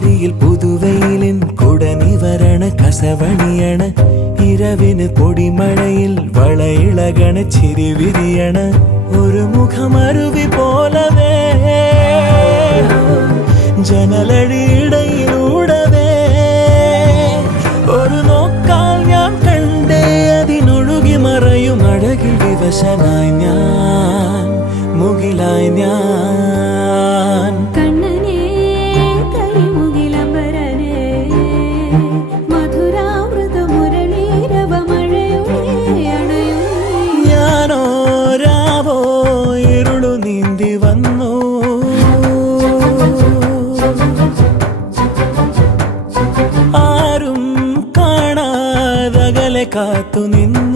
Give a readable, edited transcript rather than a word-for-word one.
പുലരിയിൽ പുതുവെയിലിൻ കുടനിവരണ കസവണിയണ ഇരവിന് പൊടിമഴയിൽ വളയിളകണ ചിരിവിരിയണ ഒരു മുഖമരുവി പോലവേ ജനലഴിയിടയിലൂടവേ ഒരു നോക്കാൽ ഞാൻ കണ്ടേ അതിനൊഴുകി മറയും അഴകിൽ വിവശനായി ഞാൻ മുകിലായി ഞാൻ കണ്ണനേ കരിമുകിലംബരനേ മധുരാമൃത മുരളീരവ മഴയൊഴിയണയും ഞാനോ രാവോ ഇരുളു നീന്തി വന്നു ആരും കാണാതകലെ കാത്തു നിന്നു